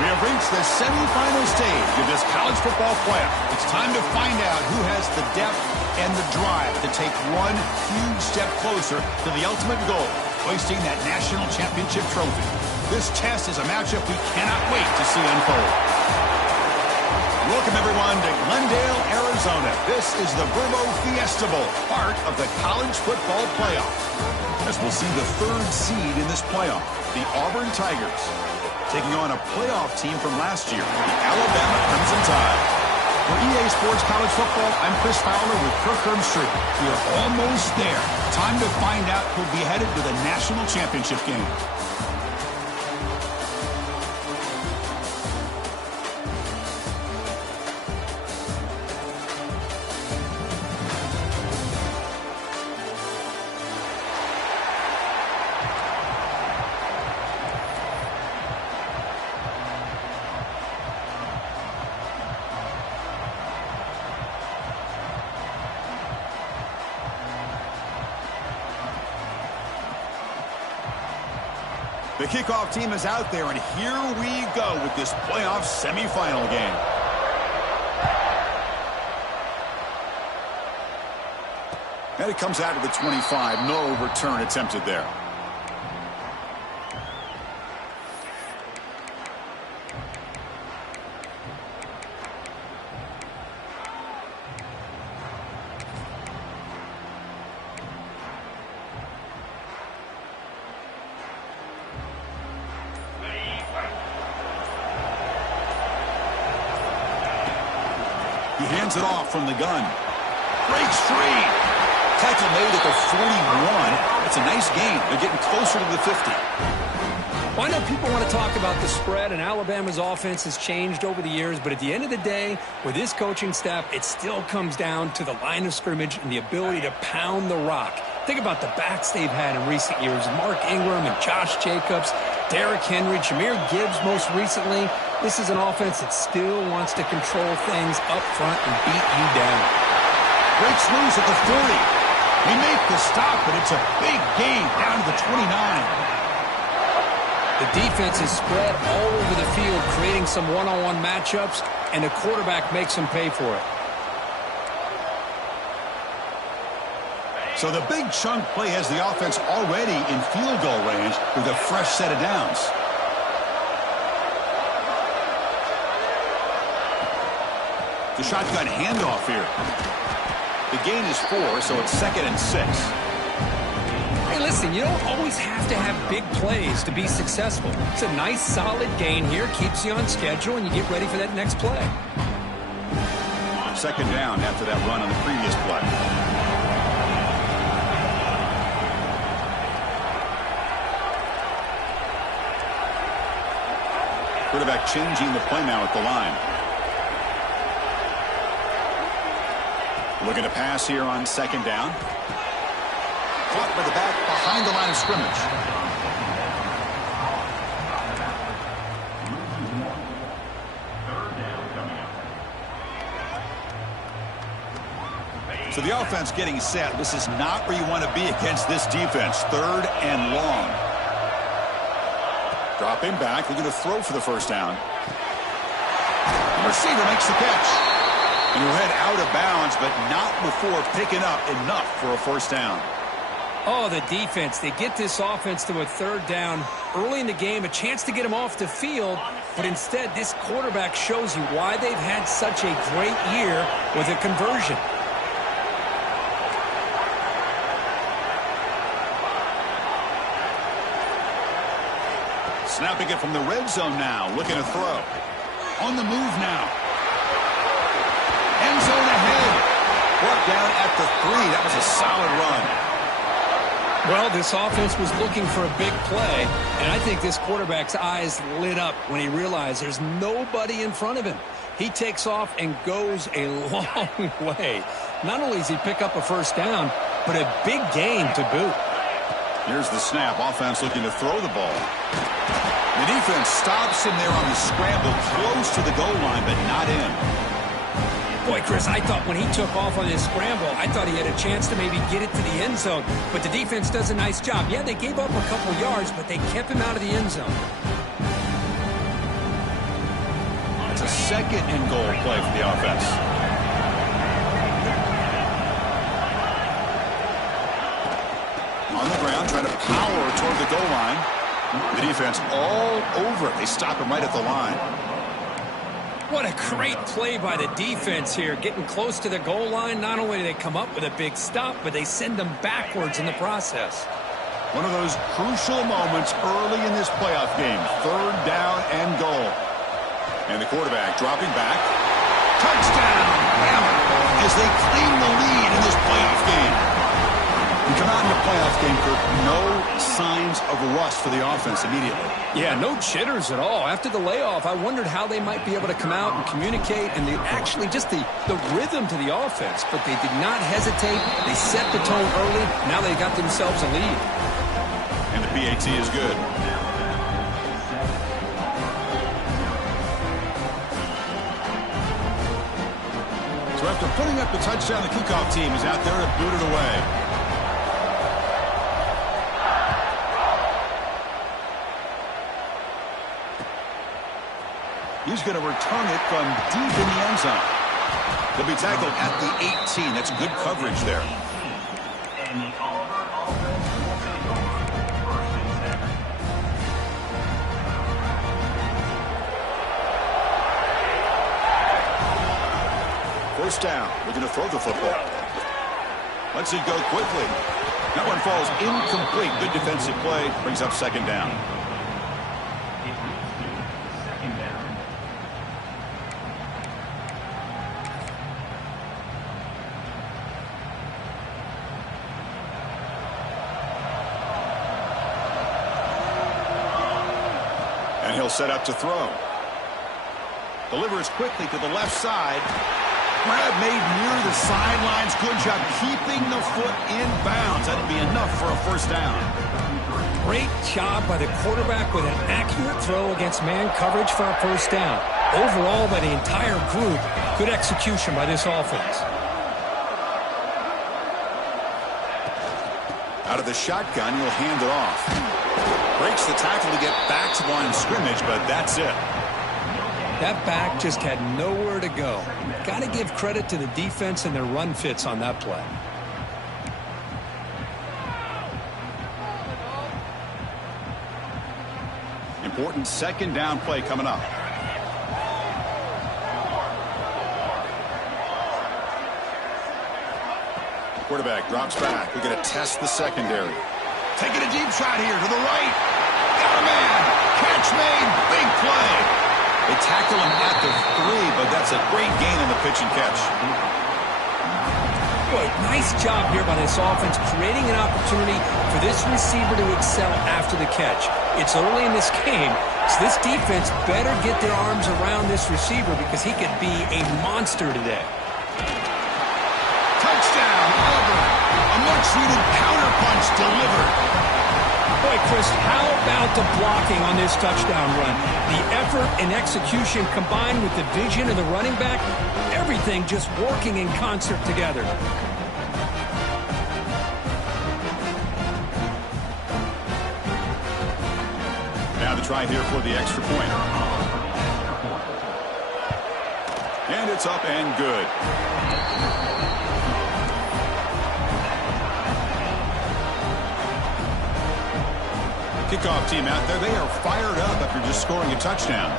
We have reached the semifinal stage of this college football playoff. It's time to find out who has the depth and the drive to take one huge step closer to the ultimate goal, hoisting that national championship trophy. This test is a matchup we cannot wait to see unfold. Welcome, everyone, to Glendale, Arizona. This is the Verbo Fiesta Bowl, part of the college football playoff. As we'll see the third seed in this playoff, the Auburn Tigers, taking on a playoff team from last year, the Alabama Crimson Tide. For EA Sports College Football, I'm Chris Fowler with Kirk Herbstreit. We are almost there. Time to find out who'll be headed to the national championship game. The kickoff team is out there, and here we go with this playoff semifinal game. And it comes out to the 25. No return attempted there. He hands it off from the gun. Breaks free. Tackle made at the 41. It's a nice gain. They're getting closer to the 50. Well, I know people want to talk about the spread, and Alabama's offense has changed over the years, but at the end of the day, with this coaching staff, it still comes down to the line of scrimmage and the ability to pound the rock. Think about the backs they've had in recent years. Mark Ingram and Josh Jacobs, Derrick Henry, Jahmyr Gibbs most recently. This is an offense that still wants to control things up front and beat you down. Breaks loose at the 40. We make the stop, but it's a big gain down to the 29. The defense is spread all over the field, creating some one-on-one matchups, and the quarterback makes them pay for it. So the big chunk play has the offense already in field goal range with a fresh set of downs. The shotgun handoff here. The gain is 4, so it's 2nd and 6. Hey, listen, you don't always have to have big plays to be successful. It's a nice, solid gain here, keeps you on schedule, and you get ready for that next play. 2nd down after that run on the previous play. Quarterback changing the play now at the line. Looking to pass here on 2nd down. Caught by the back behind the line of scrimmage. So the offense getting set. This is not where you want to be against this defense. 3rd and long. Dropping back, looking to throw for the first down. The receiver makes the catch. And he'll head out of bounds, but not before picking up enough for a first down. Oh, the defense. They get this offense to a 3rd down early in the game, a chance to get them off the field, but instead this quarterback shows you why they've had such a great year with a conversion. Snapping it from the red zone now, looking to throw. On the move now. End zone ahead. Brought down at the 3. That was a solid run. Well, this offense was looking for a big play, and I think this quarterback's eyes lit up when he realized there's nobody in front of him. He takes off and goes a long way. Not only does he pick up a first down, but a big gain to boot. Here's the snap. Offense looking to throw the ball. The defense stops him there on the scramble, close to the goal line, but not in. Boy, Chris, I thought when he took off on his scramble, I thought he had a chance to maybe get it to the end zone. But the defense does a nice job. Yeah, they gave up a couple yards, but they kept him out of the end zone. second and goal play for the offense. On the ground, trying to power toward the goal line. The defense all over it. They stop him right at the line. What a great play by the defense here. Getting close to the goal line, not only do they come up with a big stop, but they send them backwards in the process. One of those crucial moments early in this playoff game. Third down and goal. And the quarterback dropping back. Touchdown! As they claim the lead in this playoff game. We come out in the playoff game, Kirk, no signs of rust for the offense immediately. Yeah, no jitters at all. After the layoff, I wondered how they might be able to come out and communicate and actually just the rhythm to the offense. But they did not hesitate. They set the tone early. Now they got themselves a lead. And the PAT is good. So after putting up the touchdown, the kickoff team is out there to boot it away. He's going to return it from deep in the end zone. He'll be tackled at the 18. That's good coverage there. First down. We're going to throw the football. Let's it go quickly. That one falls incomplete. Good defensive play. Brings up second down. And he'll set up to throw. Delivers quickly to the left side. Grab made near the sidelines. Good job keeping the foot in bounds. That'll be enough for a first down. Great job by the quarterback with an accurate throw against man coverage for a first down. Overall, by the entire group, good execution by this offense. Out of the shotgun, he'll hand it off. Breaks the tackle to get back to the line of scrimmage, but that's it. That back just had nowhere to go. Got to give credit to the defense and their run fits on that play. Important second down play coming up. Quarterback drops back. We're going to test the secondary. Taking a deep shot here to the right. Got a man. Catch made. Big play. They tackle him at the 3, but that's a great gain on the pitch and catch. Boy, nice job here by this offense, creating an opportunity for this receiver to excel after the catch. It's early in this game, so this defense better get their arms around this receiver because he could be a monster today. Touchdown, Auburn. A much-needed counterpunch delivered. Boy, Chris, how about the blocking on this touchdown run? The effort and execution combined with the vision of the running back, everything just working in concert together. Now the try here for the extra point. And it's up and good. Kickoff team out there, they are fired up after just scoring a touchdown.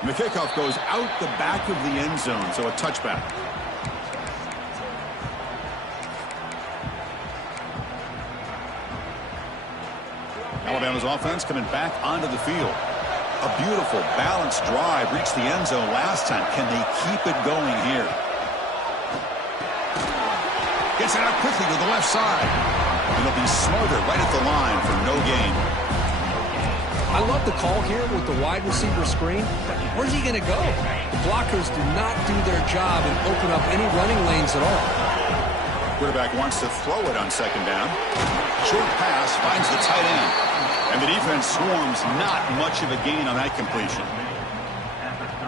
And the kickoff goes out the back of the end zone, so a touchback. Alabama's offense coming back onto the field. A beautiful, balanced drive reached the end zone last time. Can they keep it going here? Gets it out quickly to the left side. And it'll be Smarter right at the line for no gain. I love the call here with the wide receiver screen. Where's he going to go? The blockers do not do their job and open up any running lanes at all. Quarterback wants to throw it on second down. Short pass finds the tight end. And the defense swarms, not much of a gain on that completion.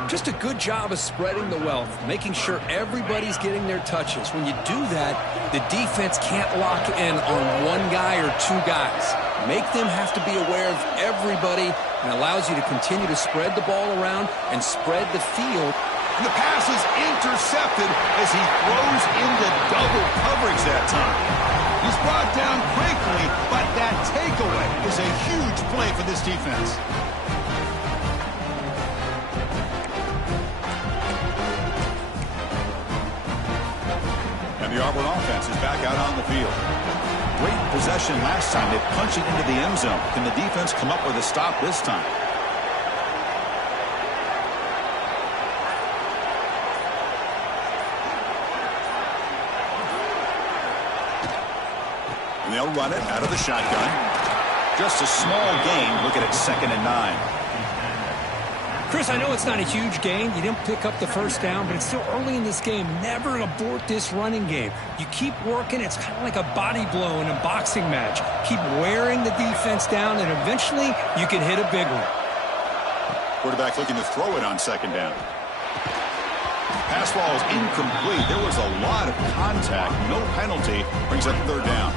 Just a good job of spreading the wealth, making sure everybody's getting their touches. When you do that, the defense can't lock in on one guy or two guys. Make them have to be aware of everybody, and allows you to continue to spread the ball around and spread the field. And the pass is intercepted as he throws into double coverage that time. He's brought down quickly, but that takeaway is a huge play for this defense. And the Auburn offense is back out on the field. Great possession last time. They punched it into the end zone. Can the defense come up with a stop this time? And they'll run it out of the shotgun. Just a small gain. Looking at 2nd and 9. Chris, I know it's not a huge gain. You didn't pick up the first down, but it's still early in this game. Never abort this running game. You keep working. It's kind of like a body blow in a boxing match. Keep wearing the defense down, and eventually you can hit a big one. Quarterback looking to throw it on 2nd down. Pass ball is incomplete. There was a lot of contact. No penalty. Brings up 3rd down.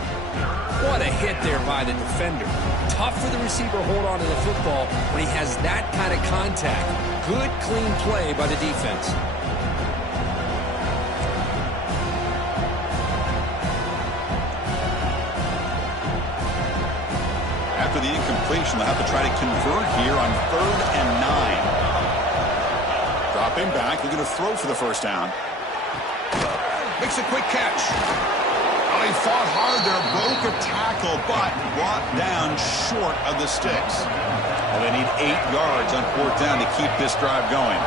What a hit there by the defender. Tough for the receiver to hold on to the football when he has that kind of contact. Good, clean play by the defense. After the incompletion, they'll have to try to convert here on 3rd and 9. Dropping back, looking to throw for the first down. Makes a quick catch. Well, he fought hard there, broke a tackle, but brought down short of the sticks. Well, they need 8 yards on 4th down to keep this drive going.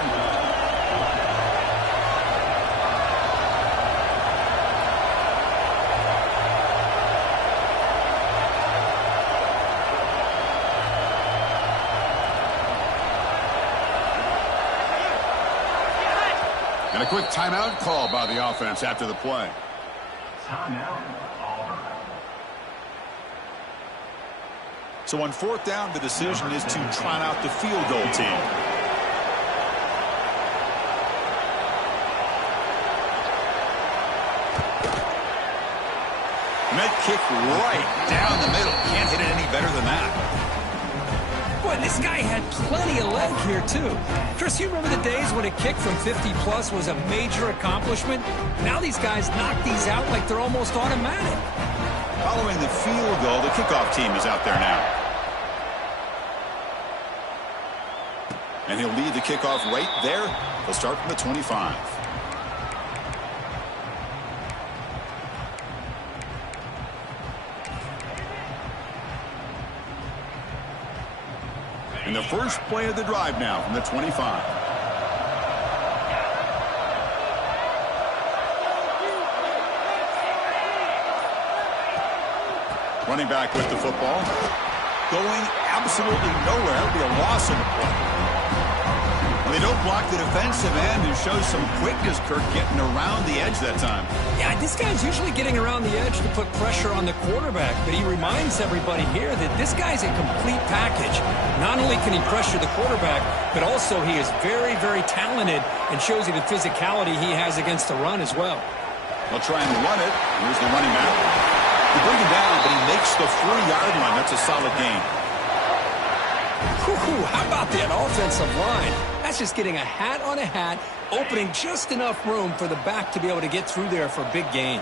And a quick timeout call by the offense after the play. Timeout, Auburn. So on 4th down, the decision is to trot out the field goal team. Med kick right down the middle. Can't hit it any better than that. Boy, this guy had plenty of leg here, too. Chris, you remember the days when a kick from 50-plus was a major accomplishment? Now these guys knock these out like they're almost automatic. Following the field goal, the kickoff team is out there now. And he'll lead the kickoff right there. They'll start from the 25. And the first play of the drive now from the 25. Running back with the football. Going absolutely nowhere. It'll be a loss in the play. Well, they don't block the defensive end and show some quickness, Kirk, getting around the edge that time. Yeah, this guy's usually getting around the edge to put pressure on the quarterback, but he reminds everybody here that this guy's a complete package. Not only can he pressure the quarterback, but also he is very, very talented and shows you the physicality he has against the run as well. They'll try and run it. Here's the running back. They bring him down, but he makes the 40-yard line. That's a solid gain. How about that offensive line? That's just getting a hat on a hat, opening just enough room for the back to be able to get through there for a big gain.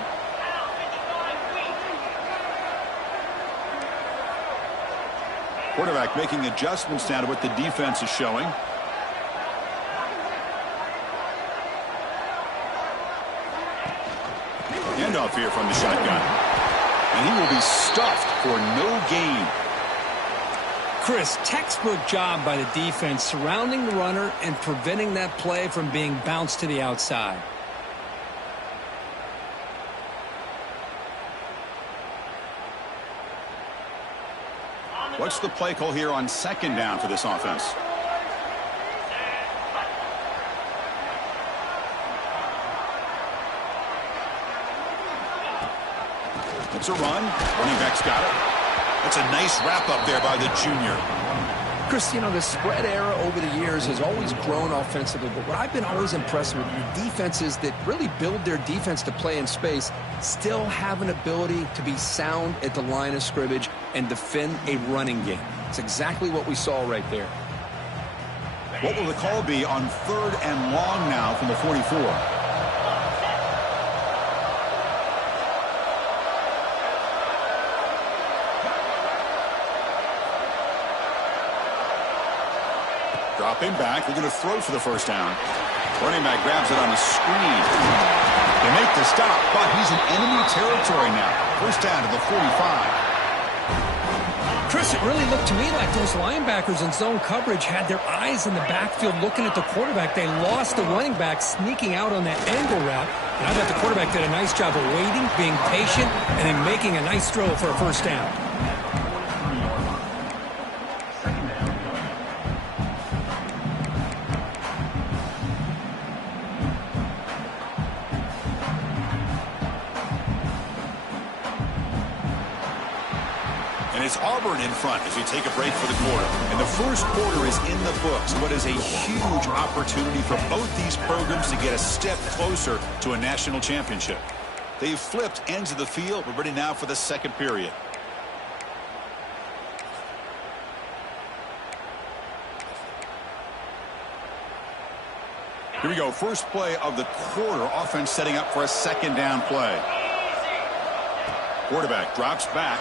Quarterback making adjustments now to what the defense is showing. Handoff here from the shotgun. And he will be stuffed for no gain. Chris, textbook job by the defense surrounding the runner and preventing that play from being bounced to the outside. What's the play call here on 2nd down for this offense? It's a run. Running back's got it. That's a nice wrap up there by the junior. Chris, you know, the spread era over the years has always grown offensively, but what I've been always impressed with the defenses that really build their defense to play in space still have an ability to be sound at the line of scrimmage and defend a running game. It's exactly what we saw right there. What will the call be on 3rd and long now from the 44? Dropping back, they're going to throw for the first down. Running back grabs it on the screen. They make the stop, but he's in enemy territory now. First down to the 45. Chris, it really looked to me like those linebackers in zone coverage had their eyes in the backfield looking at the quarterback. They lost the running back sneaking out on that angle route. And I thought the quarterback did a nice job of waiting, being patient, and then making a nice throw for a first down. It's Auburn in front as we take a break for the quarter. And the first quarter is in the books. What is a huge opportunity for both these programs to get a step closer to a national championship. They've flipped ends of the field. We're ready now for the second period. Here we go. First play of the quarter. Offense setting up for a second down play. Quarterback drops back.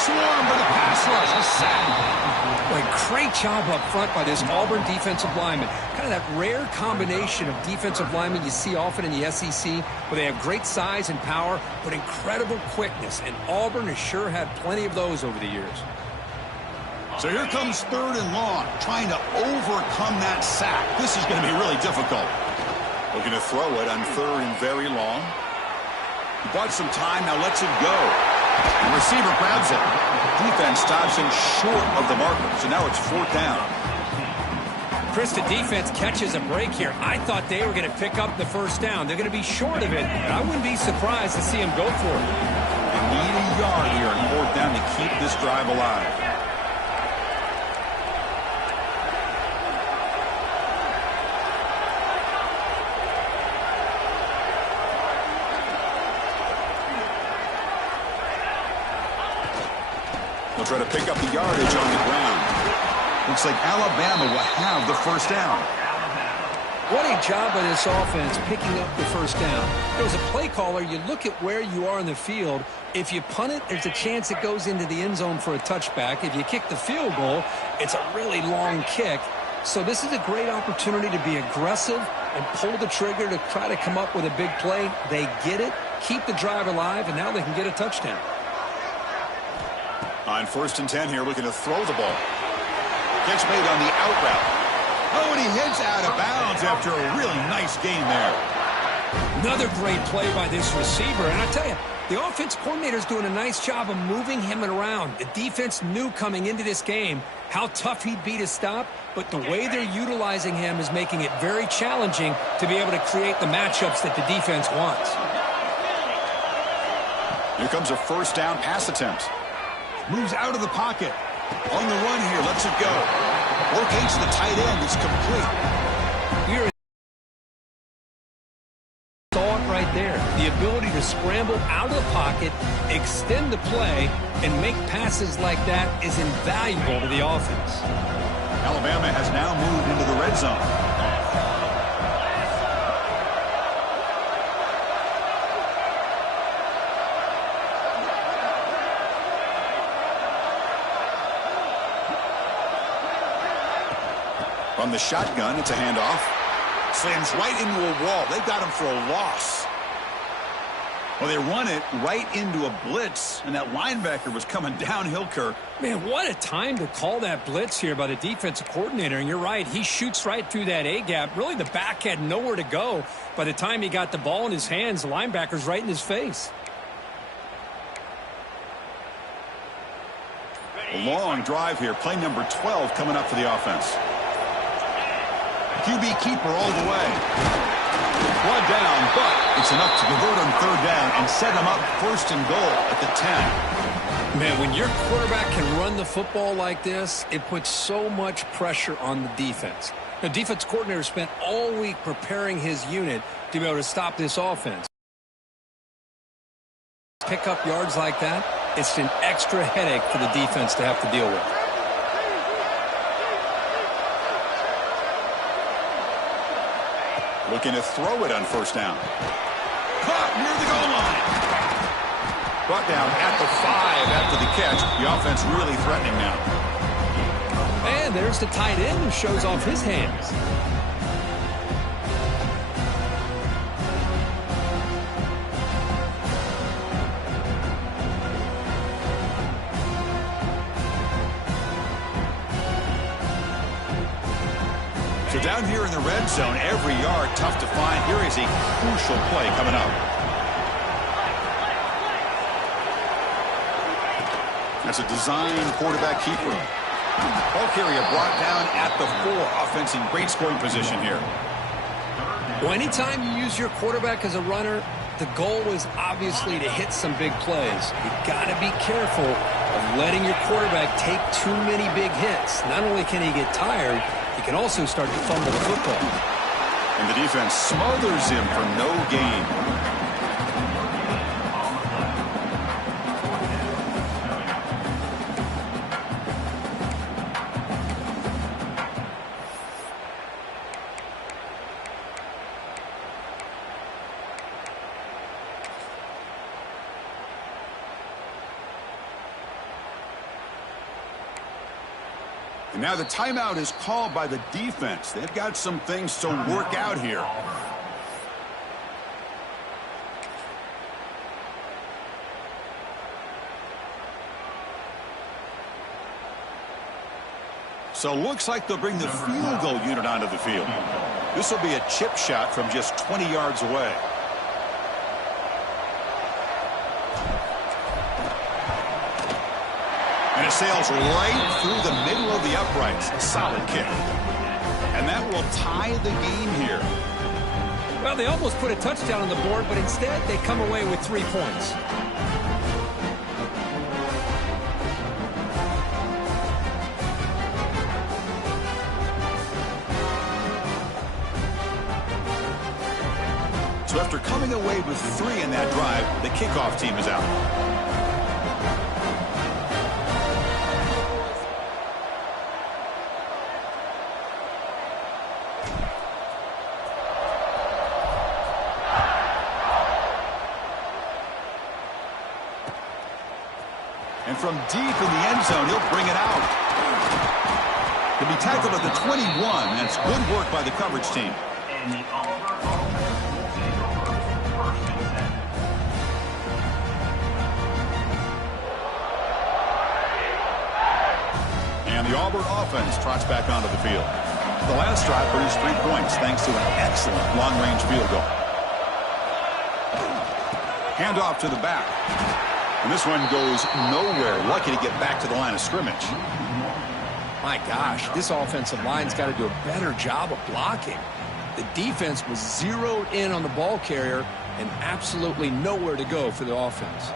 Swarmed by the pass rush. A sack. Boy, great job up front by this Auburn defensive lineman. Kind of that rare combination of defensive linemen you see often in the SEC, where they have great size and power, but incredible quickness. And Auburn has sure had plenty of those over the years. So here comes 3rd and long, trying to overcome that sack. This is going to be really difficult. Looking to throw it on 3rd and very long. He bought some time, now lets it go. The receiver grabs it. Defense stops him short of the marker, so now it's 4th down. Chris, the defense catches a break here. I thought they were going to pick up the first down. They're going to be short of it, but I wouldn't be surprised to see him go for it. They need a yard here on 4th down to keep this drive alive. They'll try to pick up the yardage on the ground. Looks like Alabama will have the first down. What a job by this offense picking up the first down. As a play caller, you look at where you are in the field. If you punt it, there's a chance it goes into the end zone for a touchback. If you kick the field goal, it's a really long kick. So this is a great opportunity to be aggressive and pull the trigger to try to come up with a big play. They get it, keep the drive alive, and now they can get a touchdown. On 1st and 10 here, looking to throw the ball. Catch made on the out route. Oh, and he hits out of bounds after a really nice gain there. Another great play by this receiver. And I tell you, the offense coordinator's doing a nice job of moving him around. The defense knew coming into this game how tough he'd be to stop, but the way they're utilizing him is making it very challenging to be able to create the matchups that the defense wants. Here comes a first down pass attempt. Moves out of the pocket. On the run here, lets it go. Locates the tight end. It's complete. Here saw it right there. The ability to scramble out of the pocket, extend the play, and make passes like that is invaluable to the offense. Alabama has now moved into the red zone. From the shotgun, it's a handoff. Slams right into a wall. They got him for a loss. Well, they run it right into a blitz, and that linebacker was coming downhill, Kirk. Man, what a time to call that blitz here by the defensive coordinator. And you're right, he shoots right through that A-gap. Really, the back had nowhere to go. By the time he got the ball in his hands, the linebacker's right in his face. A long drive here. Play number 12 coming up for the offense. QB keeper all the way. One down, but it's enough to convert on 3rd down and set him up 1st and goal at the 10. Man, when your quarterback can run the football like this, it puts so much pressure on the defense. The defense coordinator spent all week preparing his unit to be able to stop this offense. Pick up yards like that, it's an extra headache for the defense to have to deal with. Looking to throw it on first down. Caught near the goal line. Brought down at the 5 after the catch. The offense really threatening now. And there's the tight end who shows off his hands. So down here in the red zone, every yard tough to find. Here is a crucial play coming up. That's a design quarterback keeper. Ball carrier brought down at the 4. Offense in great scoring position here. Well, anytime you use your quarterback as a runner, the goal is obviously to hit some big plays. You got to be careful of letting your quarterback take too many big hits. Not only can he get tired, he can also start to fumble the football. And the defense smothers him for no gain. And now the timeout is called by the defense. They've got some things to work out here. So looks like they'll bring the field goal unit onto the field. This will be a chip shot from just 20 yards away. And it sails right through the middle of the uprights. Solid kick. And that will tie the game here. Well, they almost put a touchdown on the board, but instead they come away with 3 points. So after coming away with 3 in that drive, the kickoff team is out. And from deep in the end zone, he'll bring it out. He'll be tackled at the 21. That's good work by the coverage team. And the Auburn offense trots back onto the field. The last drive produced 3 points thanks to an excellent long-range field goal. Handoff to the back. And this one goes nowhere. Lucky to get back to the line of scrimmage. My gosh, this offensive line's got to do a better job of blocking. The defense was zeroed in on the ball carrier and absolutely nowhere to go for the offense.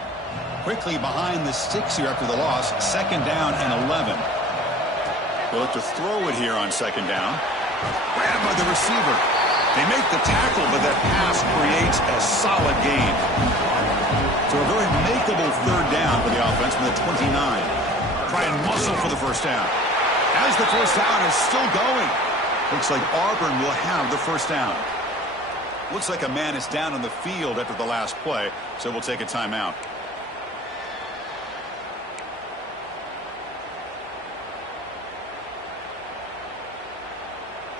Quickly behind the sticks here after the loss. 2nd down and 11. They'll look to throw it here on 2nd down. Grabbed by the receiver. They make the tackle, but that pass creates a solid gain. So a very makeable 3rd down for the offense from the 29. Try and muscle for the first down. As the first down is still going. Looks like Auburn will have the first down. Looks like a man is down on the field after the last play, so we'll take a timeout.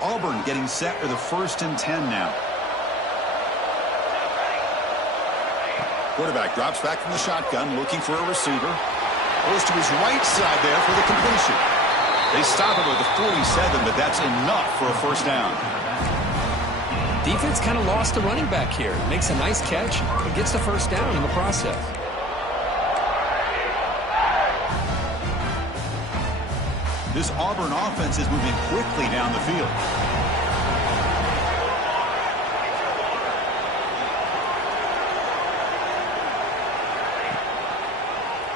Auburn getting set for the 1st and 10 now. Quarterback drops back from the shotgun, looking for a receiver. Goes to his right side there for the completion. They stop him with the 47, but that's enough for a first down. Defense kind of lost the running back here. Makes a nice catch, but gets the first down in the process. This Auburn offense is moving quickly down the field.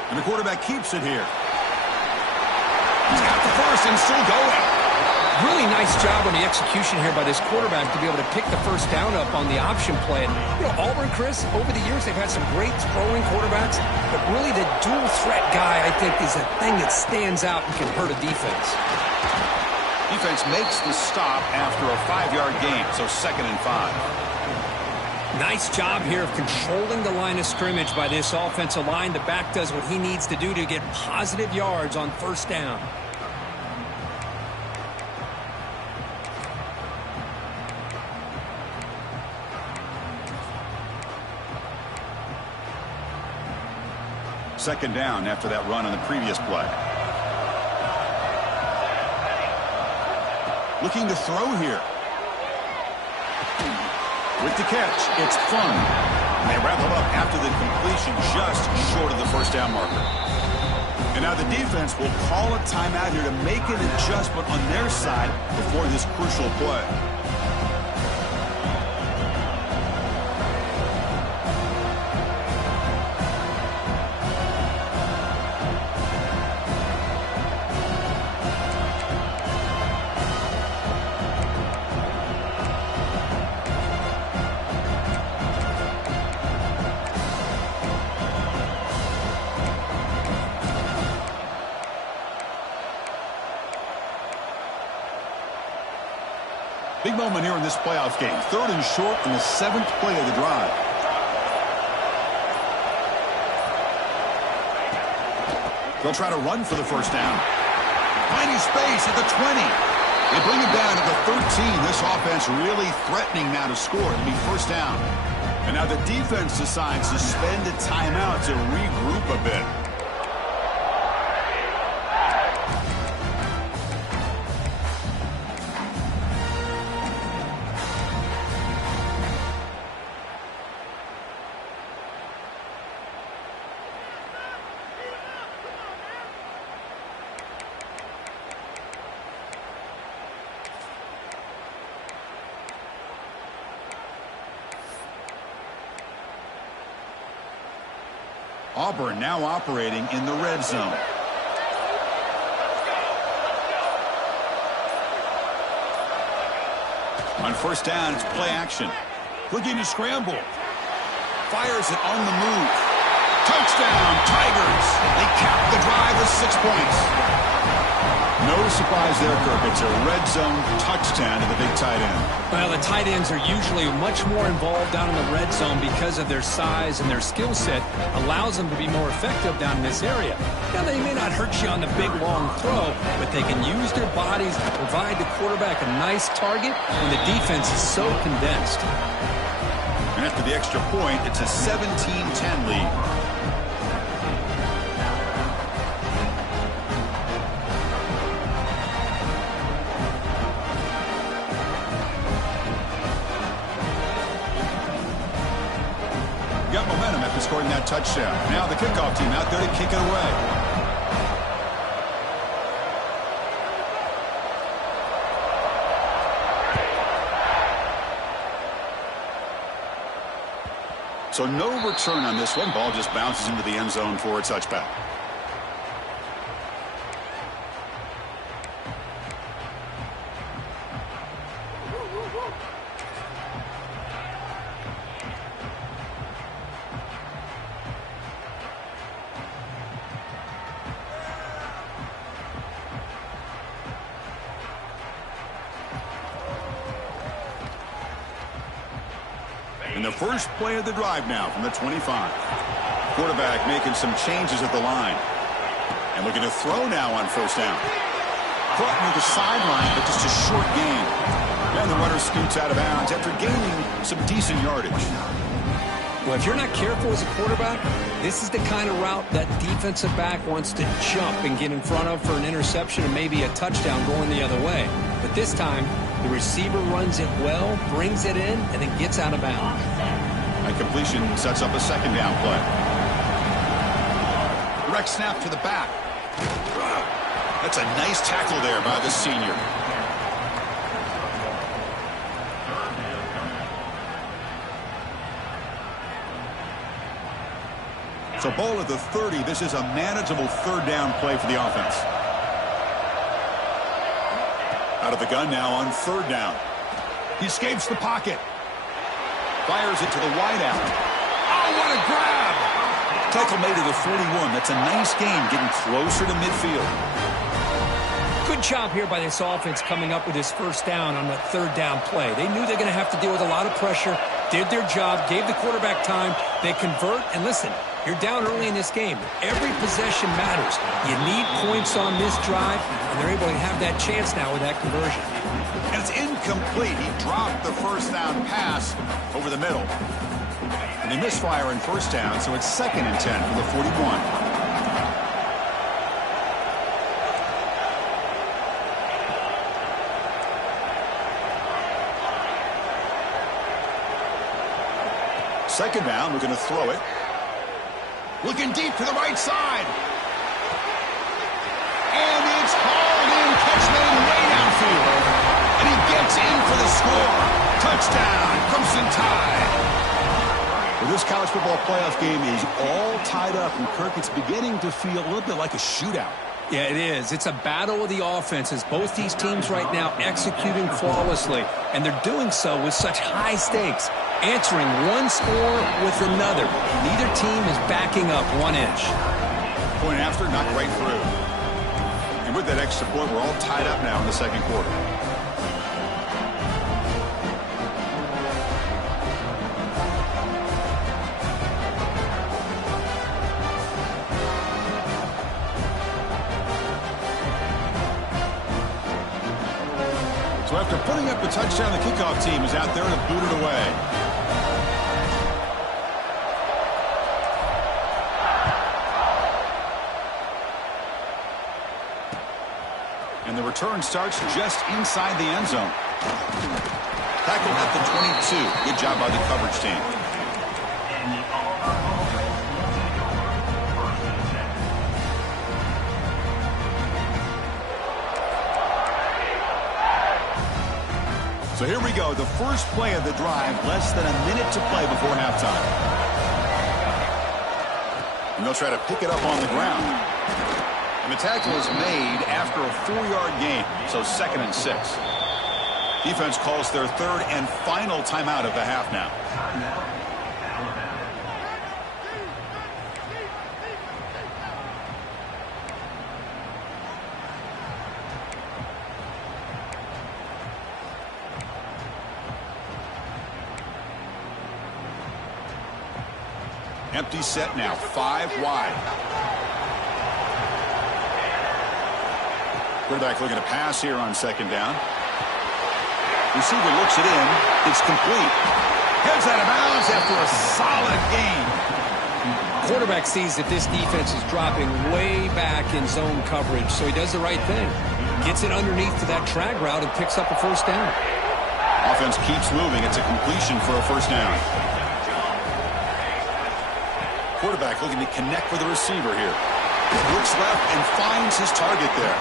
And the quarterback keeps it here. He's got the first and still going. Really nice job on the execution here by this quarterback to be able to pick the first down up on the option play. And, Auburn, Chris, over the years, they've had some great throwing quarterbacks, but really the dual threat guy, I think, is the thing that stands out and can hurt a defense. Defense makes the stop after a 5-yard gain, so 2nd and 5. Nice job here of controlling the line of scrimmage by this offensive line. The back does what he needs to do to get positive yards on first down. Second down after that run on the previous play. Looking to throw here. With the catch, it's Fun. They wrap him up after the completion just short of the first down marker. And now the defense will call a timeout here to make an adjustment on their side before this crucial play. Big moment here in this playoff game. 3rd and short in the 7th play of the drive. They'll try to run for the first down. Finding space at the 20. They bring it down to the 13. This offense really threatening now to score. It'll be first down. And now the defense decides to spend a timeout to regroup a bit. Auburn now operating in the red zone. On first down, it's play action. Looking to scramble. Fires it on the move. Touchdown, Tigers. They cap the drive with 6 points. No surprise there, Kirk. It's a red zone touchdown to the big tight end. Well, the tight ends are usually much more involved down in the red zone because of their size and their skill set allows them to be more effective down in this area. Now, they may not hurt you on the big, long throw, but they can use their bodies to provide the quarterback a nice target when the defense is so condensed. And after the extra point, it's a 17-10 lead. Got momentum after scoring that touchdown. Now the kickoff team out there to kick it away. So no return on this one. Ball just bounces into the end zone for a touchback. And the first play of the drive now from the 25. Quarterback making some changes at the line. And looking to throw now on first down. Caught near the sideline, but just a short gain. And the runner scoots out of bounds after gaining some decent yardage. Well, if you're not careful as a quarterback, this is the kind of route that defensive back wants to jump and get in front of for an interception and maybe a touchdown going the other way. But this time, the receiver runs it well, brings it in, and then gets out of bounds. And completion sets up a second down play. Direct snap to the back. That's a nice tackle there by the senior. So ball at the 30. This is a manageable third down play for the offense. Out of the gun now on third down. He escapes the pocket. Fires it to the wideout. Oh, what a grab! Tackle made to the 41. That's a nice gain, getting closer to midfield. Good job here by this offense coming up with this first down on that third down play. They knew they're going to have to deal with a lot of pressure, did their job, gave the quarterback time. They convert, and listen, you're down early in this game. Every possession matters. You need points on this drive, and they're able to have that chance now with that conversion. And it's incomplete. He dropped the first down pass over the middle. And they misfire on first down, so it's 2nd and 10 for the 41. Second down, we're going to throw it. Looking deep to the right side. And it's hauled in, catch made way downfield. And he gets in for the score. Touchdown, Crimson Tide. Well, this college football playoff game is all tied up, and Kirk, it's beginning to feel a little bit like a shootout. Yeah, it is. It's a battle of the offenses. Both these teams right now executing flawlessly, and they're doing so with such high stakes, answering one score with another. Neither team is backing up 1 inch. Point after, not right through. And with that extra point, we're all tied up now in the second quarter. So after putting up a touchdown, the kickoff team is out there to boot it away. And the return starts just inside the end zone. Tackled at the 22. Good job by the coverage team. So here we go, the first play of the drive, less than a minute to play before halftime. And they'll try to pick it up on the ground. And the tackle is made after a 4-yard gain, so 2nd and 6. Defense calls their third and final timeout of the half now. Empty set now, 5 wide. Quarterback looking to pass here on second down. Receiver looks it in. It's complete. Heads out of bounds after a solid gain. Quarterback sees that this defense is dropping way back in zone coverage, so he does the right thing. Gets it underneath to that drag route and picks up a first down. Offense keeps moving. It's a completion for a first down. Quarterback looking to connect with the receiver here. Looks left and finds his target there.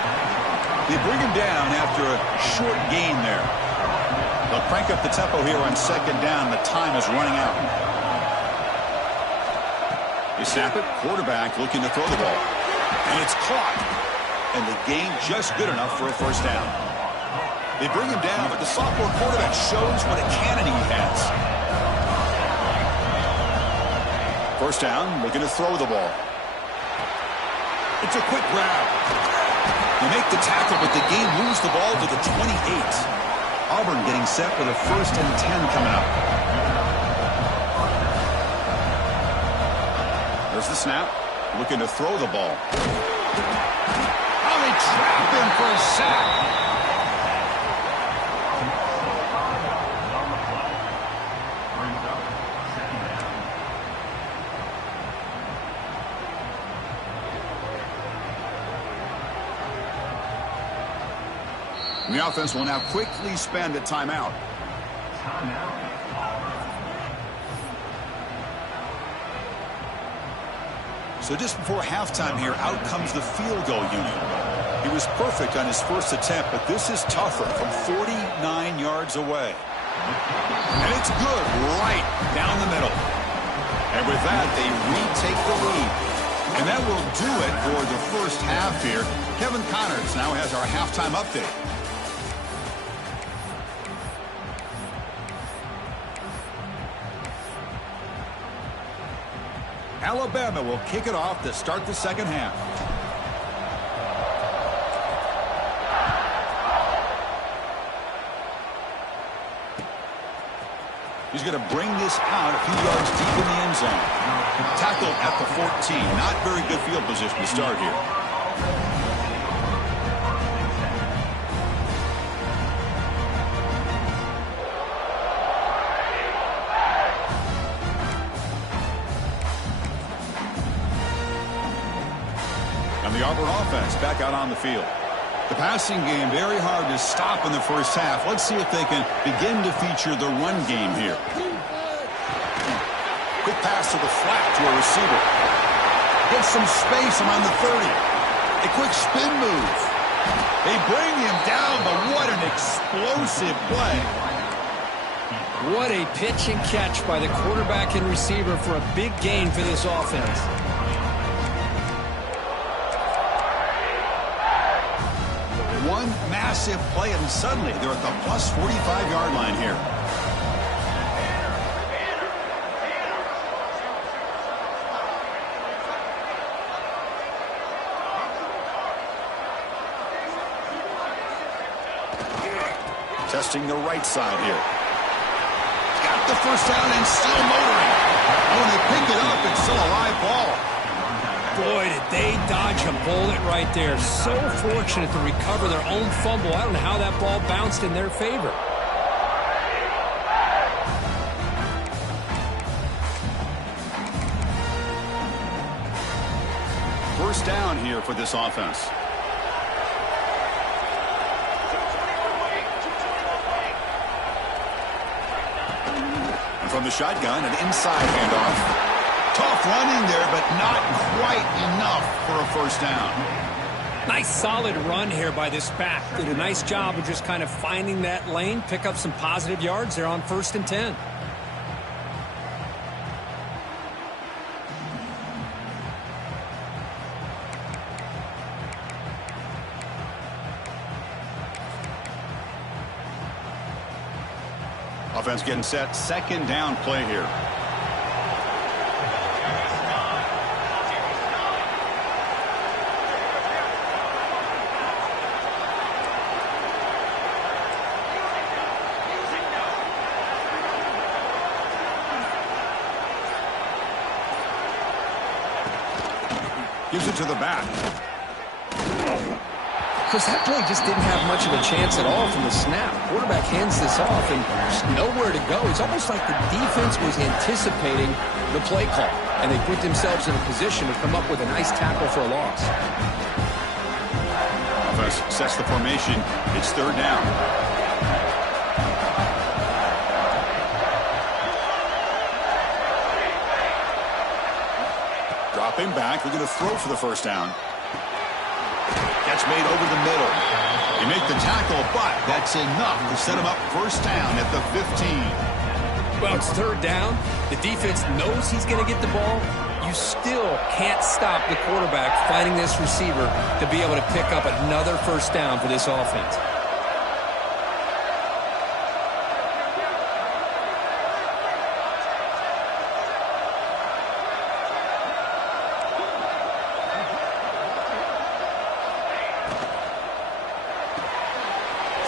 They bring him down after a short gain there. They'll crank up the tempo here on second down. The time is running out. They snap it. Quarterback looking to throw the ball. And it's caught. And the gain just good enough for a first down. They bring him down, but the sophomore quarterback shows what a cannon he has. First down, looking to throw the ball. It's a quick grab. They make the tackle, but the game moves the ball to the 28. Auburn getting set with a 1st and 10 coming up. There's the snap. Looking to throw the ball. Oh, they trap him for a sack. The offense will now quickly spend a timeout. So just before halftime here, out comes the field goal unit. He was perfect on his first attempt, but this is tougher from 49 yards away. And it's good right down the middle. And with that, they retake the lead. And that will do it for the first half here. Kevin Connors now has our halftime update. Alabama will kick it off to start the second half. He's going to bring this out a few yards deep in the end zone. Tackled at the 14. Not very good field position to start here. And the Auburn offense back out on the field. The passing game very hard to stop in the first half. Let's see if they can begin to feature the run game here. Quick pass to the flat to a receiver. Gets some space around the 30. A quick spin move. They bring him down, but what an explosive play. What a pitch and catch by the quarterback and receiver for a big gain for this offense. One massive play, and suddenly they're at the plus 45-yard line here. Testing the right side here. Got the first down and still motoring. Oh, and they pick it up. It's still a live ball. Boy, did they dodge a bullet right there. So fortunate to recover their own fumble. I don't know how that ball bounced in their favor. First down here for this offense. And from the shotgun, an inside handoff. Tough running there, but not quite enough for a first down. Nice solid run here by this back. Did a nice job of just kind of finding that lane, pick up some positive yards there on 1st and 10. Offense getting set. Second down play here. Gives it to the back. Because that play just didn't have much of a chance at all from the snap. Quarterback hands this off, and there's nowhere to go. It's almost like the defense was anticipating the play call, and they put themselves in a position to come up with a nice tackle for a loss. Offense sets the formation. It's third down. Dropping back. They're going to throw for the first down. Catch made over the middle. They make the tackle, but that's enough to set him up first down at the 15. Well, it's third down. The defense knows he's going to get the ball. You still can't stop the quarterback finding this receiver to be able to pick up another first down for this offense.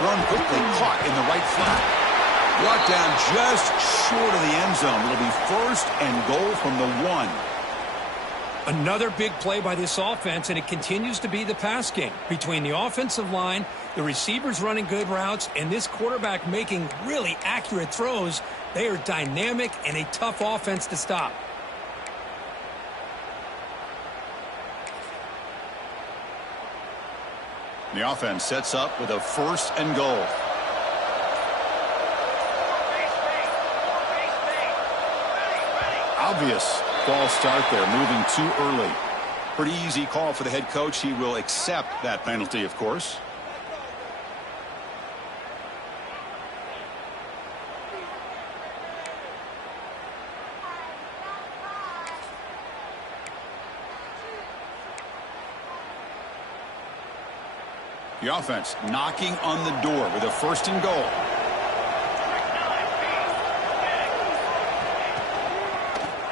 Thrown quickly, caught in the right flat. Brought down just short of the end zone. It'll be first and goal from the 1. Another big play by this offense, and it continues to be the pass game. Between the offensive line, the receivers running good routes, and this quarterback making really accurate throws, they are dynamic and a tough offense to stop. The offense sets up with a first and goal. Obvious false start there, moving too early. Pretty easy call for the head coach. He will accept that penalty, of course. The offense knocking on the door with a 1st and goal.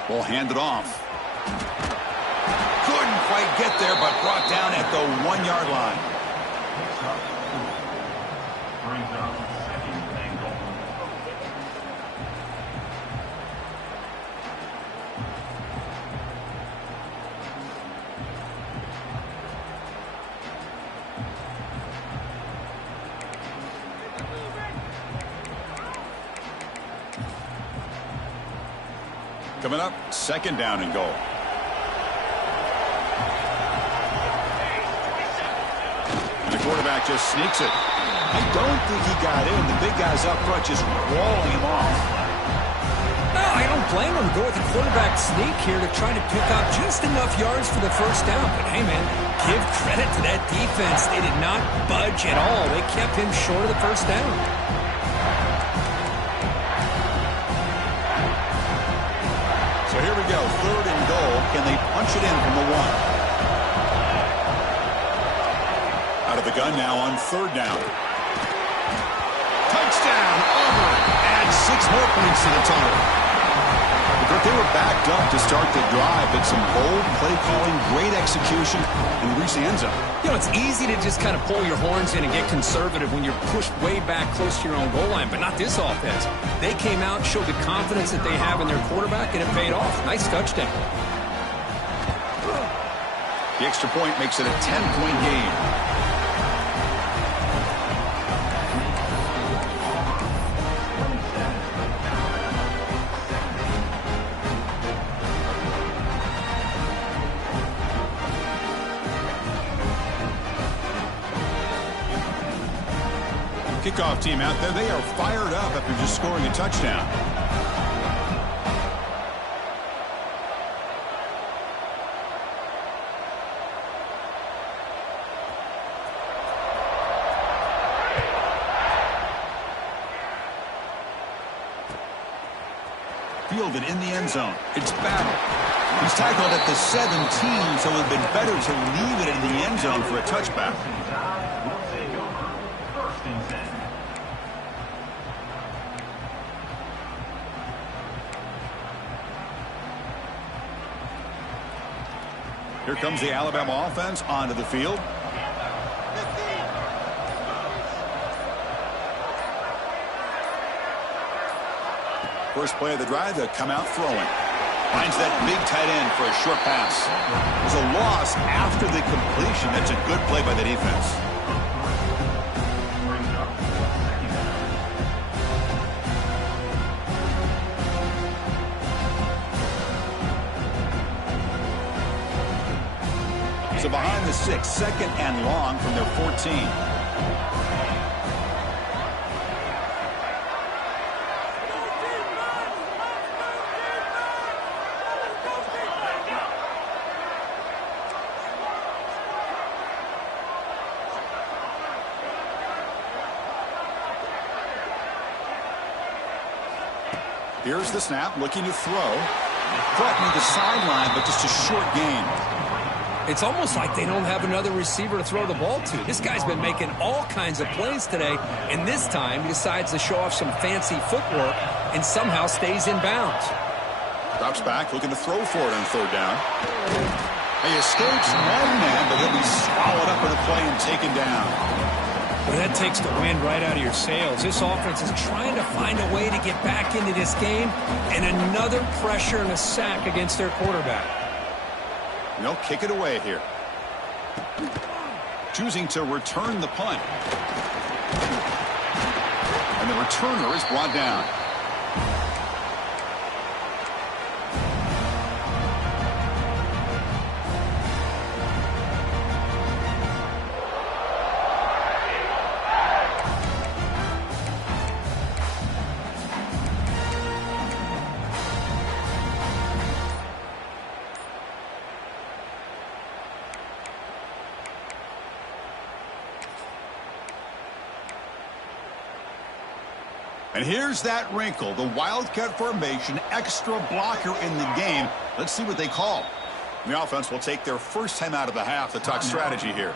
Ball handed off. Couldn't quite get there, but brought down at the 1-yard line. Coming up, 2nd down and goal. And the quarterback just sneaks it. I don't think he got in. The big guys up front just walling him off. No, I don't blame him. Go with the quarterback sneak here to try to pick up just enough yards for the 1st down. But hey, man, give credit to that defense. They did not budge at all. They kept him short of the 1st down. So here we go, 3rd and goal. Can they punch it in from the 1? Out of the gun now on 3rd down. Touchdown, Auburn. Add 6 more points to the total. But they were backed up to start the drive, but some bold play calling, great execution, and reach the end zone. You know, it's easy to just kind of pull your horns in and get conservative when you're pushed way back close to your own goal line, but not this offense. They came out, showed the confidence that they have in their quarterback, and it paid off. Nice touchdown. The extra point makes it a 10-point game. Kickoff team out there. They are fired up after just scoring a touchdown. Fielded in the end zone. It's Battle. He's tackled at the 17, so it would have been better to leave it in the end zone for a touchback. Here comes the Alabama offense onto the field. First play of the drive, they'll come out throwing. Finds that big tight end for a short pass. There's a loss after the completion. That's a good play by the defense. So behind the 6, 2nd and long from their 14. Here's the snap, looking to throw. Caught near the sideline, but just a short gain. It's almost like they don't have another receiver to throw the ball to. This guy's been making all kinds of plays today, and this time he decides to show off some fancy footwork and somehow stays in bounds. Drops back, looking to throw for it on 3rd down. He escapes 1 man, but he'll be swallowed up in the play and taken down. Well, that takes the wind right out of your sails. This offense is trying to find a way to get back into this game, and another pressure and a sack against their quarterback. They'll kick it away here. Choosing to return the punt. And the returner is brought down. And here's that wrinkle, the Wildcat formation, extra blocker in the game. Let's see what they call. The offense will take their first time out of the half to talk strategy here.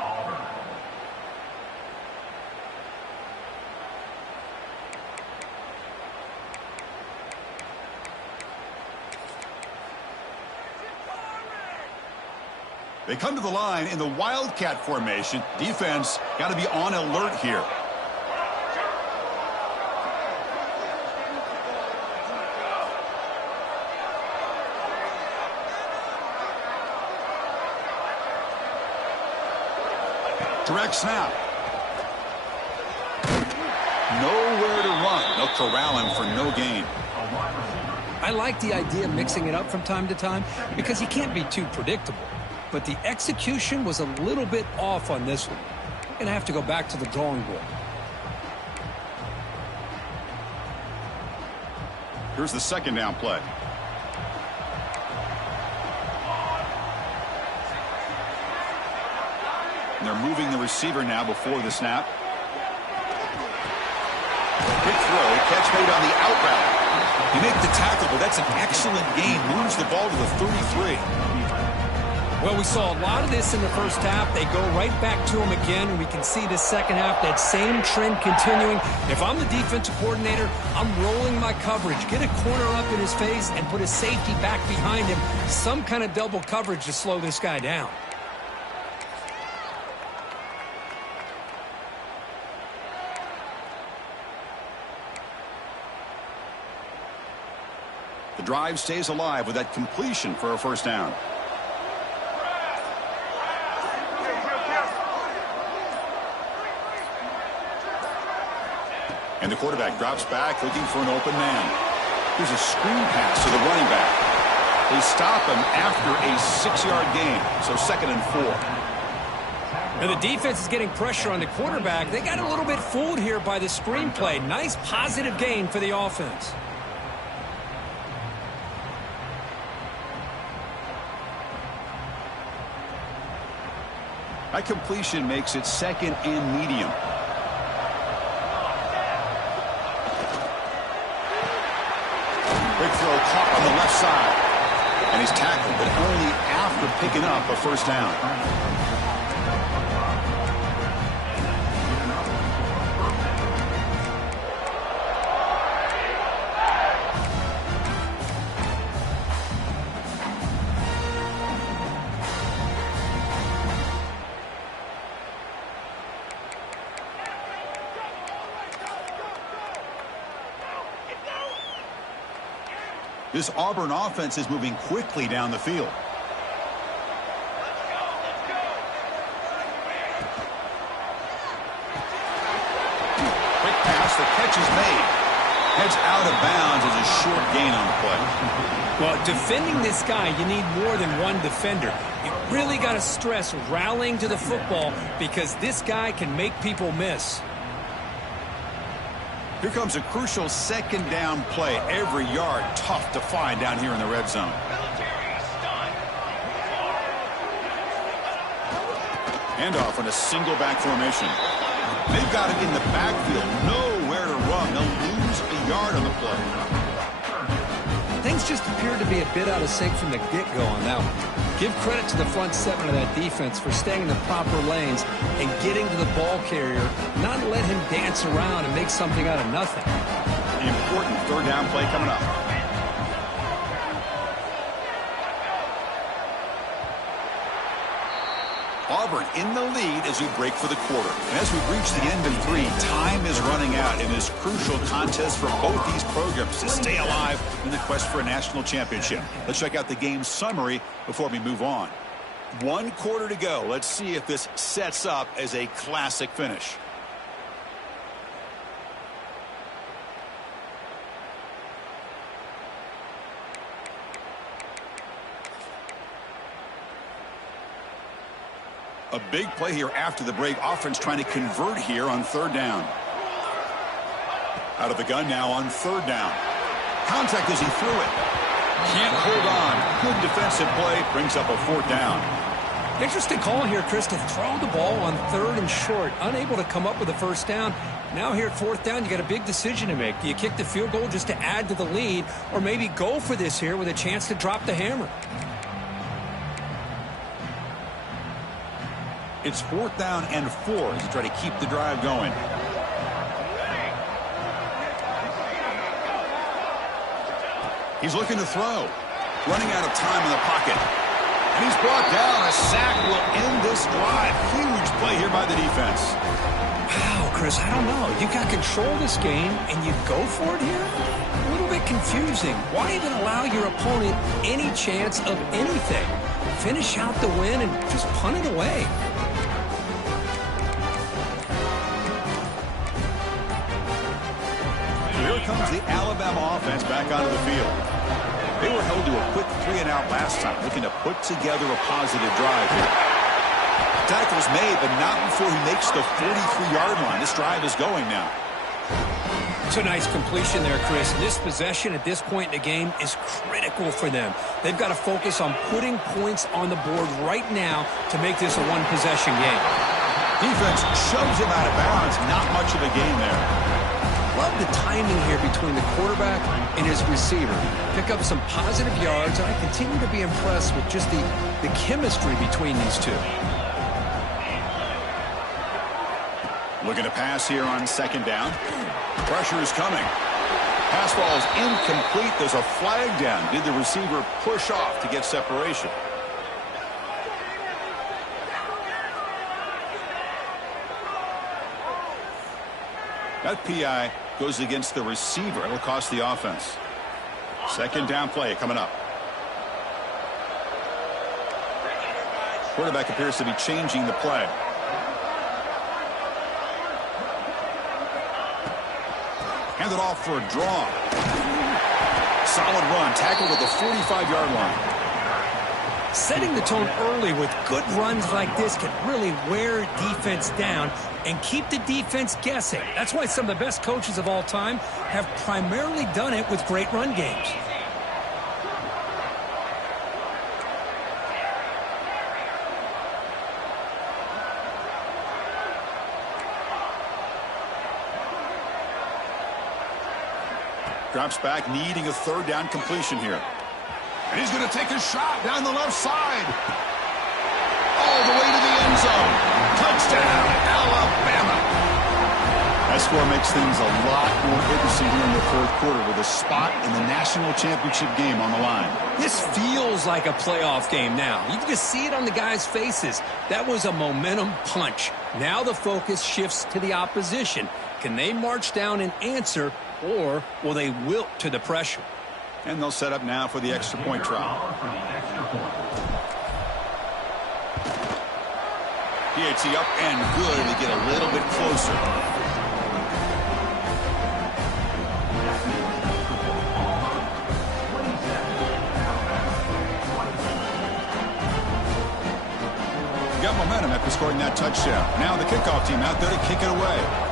They come to the line in the Wildcat formation. Defense got to be on alert here. Direct snap. Nowhere to run. They'll corral him for no gain. I like the idea of mixing it up from time to time because you can't be too predictable. But the execution was a little bit off on this one. You're going to have to go back to the drawing board. Here's the second down play. And they're moving the receiver now before the snap. Quick throw, catch made on the out route. You make the tackle, but that's an excellent gain. Moves the ball to the 33. Well, we saw a lot of this in the first half. They go right back to him again, and we can see the second half, that same trend continuing. If I'm the defensive coordinator, I'm rolling my coverage. Get a corner up in his face and put a safety back behind him. Some kind of double coverage to slow this guy down. The drive stays alive with that completion for a first down. And the quarterback drops back looking for an open man. Here's a screen pass to the running back. They stop him after a 6-yard gain, so 2nd and 4. Now the defense is getting pressure on the quarterback. They got a little bit fooled here by the screenplay. Nice positive gain for the offense. That completion makes it 2nd and medium. Quick throw caught on the left side. And he's tackled, but only after picking up a first down. This Auburn offense is moving quickly down the field. Quick pass, the catch is made. Heads out of bounds as a short gain on the play. Well, defending this guy, you need more than one defender. You really got to stress rallying to the football because this guy can make people miss. Here comes a crucial 2nd down play. Every yard tough to find down here in the red zone. Handoff in a single back formation. They've got it in the backfield. Nowhere to run. They'll lose a yard on the play. Things just appeared to be a bit out of sync from the get-go on that one. Give credit to the front 7 of that defense for staying in the proper lanes and getting to the ball carrier, not let him dance around and make something out of nothing. Important 3rd down play coming up. Auburn in the lead as we break for the quarter. And as we reach the end of 3, time is running out in this crucial contest for both these programs to stay alive in the quest for a national championship. Let's check out the game summary before we move on. 1 quarter to go. Let's see if this sets up as a classic finish. A big play here after the break. Offense trying to convert here on 3rd down. Out of the gun now on 3rd down. Contact as he threw it. Can't hold on. Good defensive play. Brings up a 4th down. Interesting call here, Chris, to throw the ball on 3rd and short. Unable to come up with a first down. Now here at 4th down, you got a big decision to make. Do you kick the field goal just to add to the lead, or maybe go for this here with a chance to drop the hammer? It's 4th down and 4 as you try to keep the drive going. He's looking to throw. Running out of time in the pocket. And he's brought down. A sack will end this drive. Huge play here by the defense. Wow, Chris, I don't know. You got control of this game, and you go for it here? A little bit confusing. Why even allow your opponent any chance of anything? Finish out the win and just punt it away. Here comes the Alabama offense back onto the field. They were held to a quick 3-and-out last time, looking to put together a positive drive here. Tackle's made, but not before he makes the 43-yard line. This drive is going now. It's a nice completion there, Chris. This possession at this point in the game is critical for them. They've got to focus on putting points on the board right now to make this a one-possession game. Defense shoves him out of bounds. Not much of a gain there. Love the timing here between the quarterback and his receiver. Pick up some positive yards, and I continue to be impressed with just the chemistry between these two. Looking to pass here on second down. Pressure is coming. Pass ball is incomplete. There's a flag down. Did the receiver push off to get separation? That PI goes against the receiver. It'll cost the offense. Second down play coming up. Quarterback appears to be changing the play. Handed off for a draw. Solid run. Tackled at the 45-yard line. Setting the tone early with good runs like this can really wear defense down and keep the defense guessing. That's why some of the best coaches of all time have primarily done it with great run games. Drops back, needing a third down completion here. And he's going to take a shot down the left side. All the way to the end zone. Touchdown, Alabama. That score makes things a lot more interesting here in the fourth quarter with a spot in the national championship game on the line. This feels like a playoff game now. You can just see it on the guys' faces. That was a momentum punch. Now the focus shifts to the opposition. Can they march down and answer, or will they wilt to the pressure? And they'll set up now for the extra point try. PAT up and good to get a little bit closer. Got momentum after scoring that touchdown. Now the kickoff team out there to kick it away.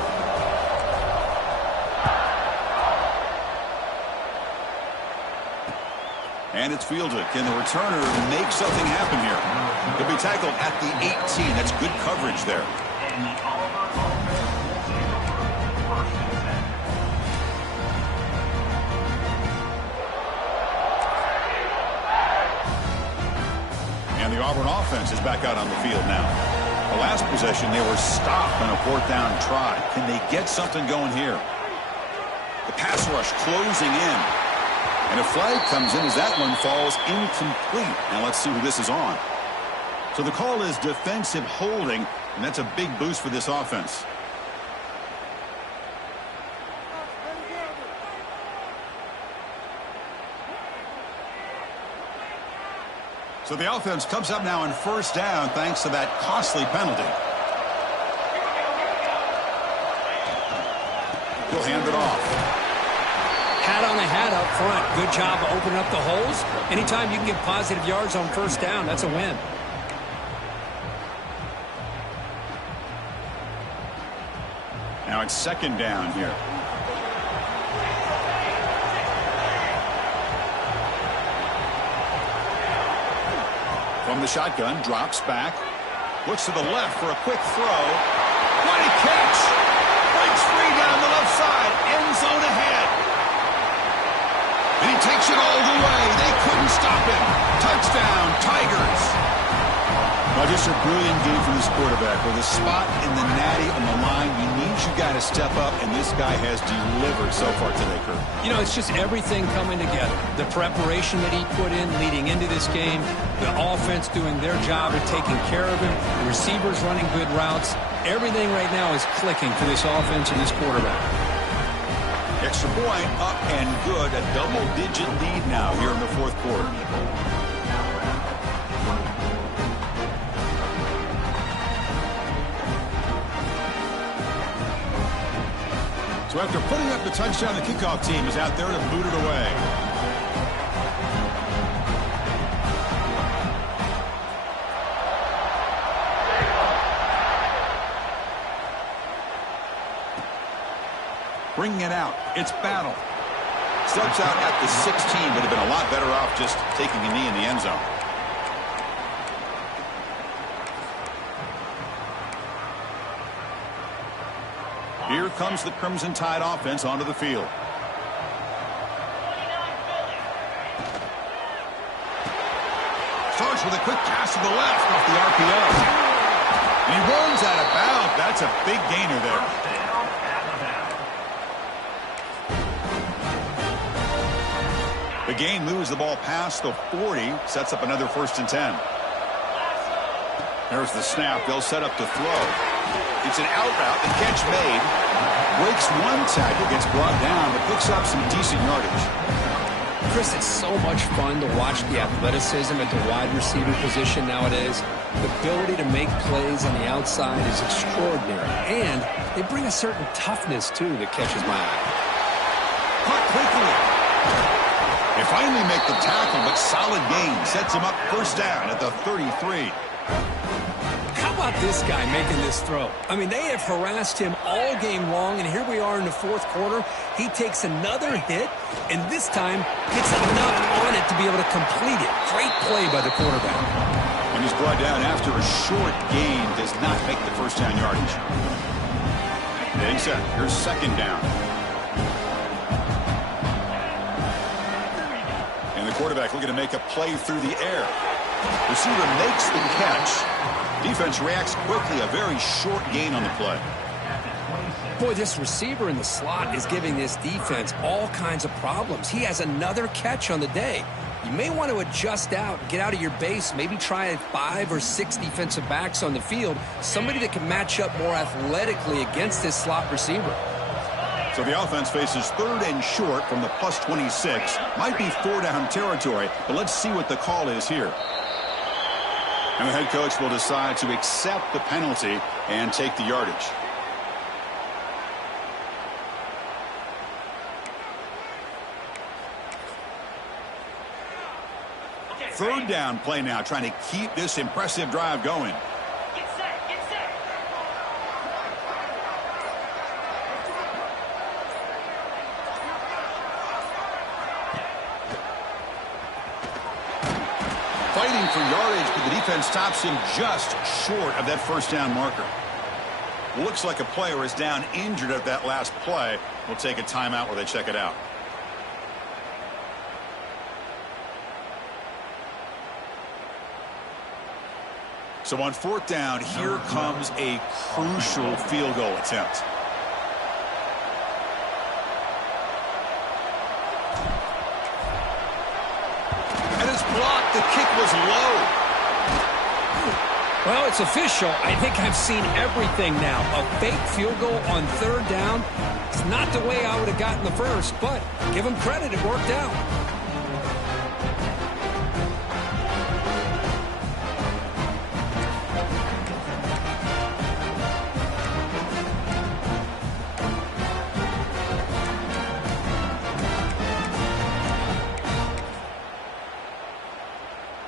And it's fielded. Can the returner make something happen here? He'll be tackled at the 18. That's good coverage there. And the Auburn offense is back out on the field now. The last possession, they were stopped on a fourth down try. Can they get something going here? The pass rush closing in. And a flag comes in as that one falls incomplete. Now let's see who this is on. So the call is defensive holding, and that's a big boost for this offense. So the offense comes up now on first down thanks to that costly penalty. He'll hand it off. Hat on a hat up front. Good job of opening up the holes. Anytime you can get positive yards on first down, that's a win. Now it's second down here. From the shotgun, drops back. Looks to the left for a quick throw. What a catch! Breaks free down the left side. End zone ahead. And he takes it all the way. They couldn't stop him. Touchdown, Tigers. Well, just a brilliant game from this quarterback. With a spot in the natty on the line, you need your guy to step up, and this guy has delivered so far today, Kurt. You know, it's just everything coming together. The preparation that he put in leading into this game, the offense doing their job of taking care of him, the receivers running good routes. Everything right now is clicking for this offense and this quarterback. Extra point up and good. A double-digit lead now here in the fourth quarter. So after putting up the touchdown, the kickoff team is out there to boot it away. Bringing it out. It's Battle. Starts out at the 16, but have been a lot better off just taking a knee in the end zone. Here comes the Crimson Tide offense onto the field. Starts with a quick pass to the left off the RPO. And he runs out of bounds. That's a big gainer there. The gain moves the ball past the 40, sets up another 1st and 10. There's the snap. They'll set up to throw. It's an out route. The catch made. Breaks one tackle, gets brought down, but picks up some decent yardage. Chris, it's so much fun to watch the athleticism at the wide receiver position nowadays. The ability to make plays on the outside is extraordinary. And they bring a certain toughness, too, that catches my eye. Caught quickly. They finally make the tackle, but solid gain. Sets him up 1st down at the 33. How about this guy making this throw? I mean, they have harassed him all game long, and here we are in the 4th quarter. He takes another hit, and this time gets enough on it to be able to complete it. Great play by the quarterback. And he's brought down after a short gain. Does not make the 1st down yardage. Getting set. Here's 2nd down. And the quarterback looking to make a play through the air. Receiver makes the catch. Defense reacts quickly. A very short gain on the play. Boy, this receiver in the slot is giving this defense all kinds of problems. He has another catch on the day. You may want to adjust out, get out of your base, maybe try 5 or 6 defensive backs on the field, somebody that can match up more athletically against this slot receiver. So the offense faces 3rd and short from the +26. Might be 4-down territory, but let's see what the call is here. And the head coach will decide to accept the penalty and take the yardage. Third down play now, trying to keep this impressive drive going. Get set, get set. Fighting for yardage, but the defense stops him just short of that 1st down marker. Looks like a player is down injured at that last play. We'll take a timeout where they check it out. So on 4th down, here comes a crucial field goal attempt. And it's blocked. The kick was low. Well, it's official. I think I've seen everything now. A fake field goal on 3rd down. It's not the way I would have gotten the first, but give him credit. It worked out.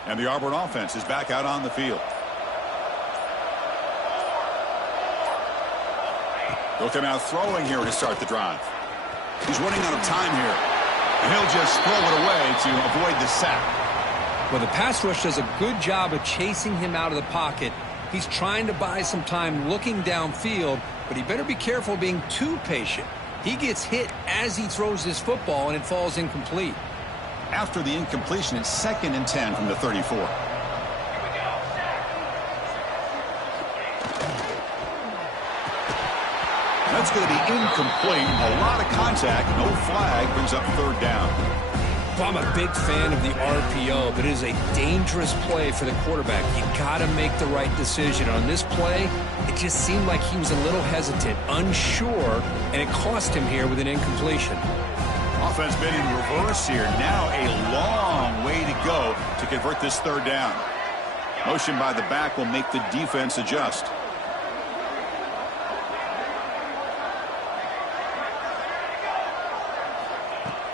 And the Auburn offense is back out on the field. They'll come out throwing here to start the drive. He's running out of time here. And he'll just throw it away to avoid the sack. Well, the pass rush does a good job of chasing him out of the pocket. He's trying to buy some time looking downfield, but he better be careful being too patient. He gets hit as he throws this football, and it falls incomplete. After the incompletion, it's 2nd and 10 from the 34. That's going to be incomplete. A lot of contact. No flag. Brings up third down. Well, I'm a big fan of the RPO, but it is a dangerous play for the quarterback. You got to make the right decision. On this play, it just seemed like he was a little hesitant, unsure, and it cost him here with an incompletion. Offense been in reverse here. Now a long way to go to convert this third down. Motion by the back will make the defense adjust.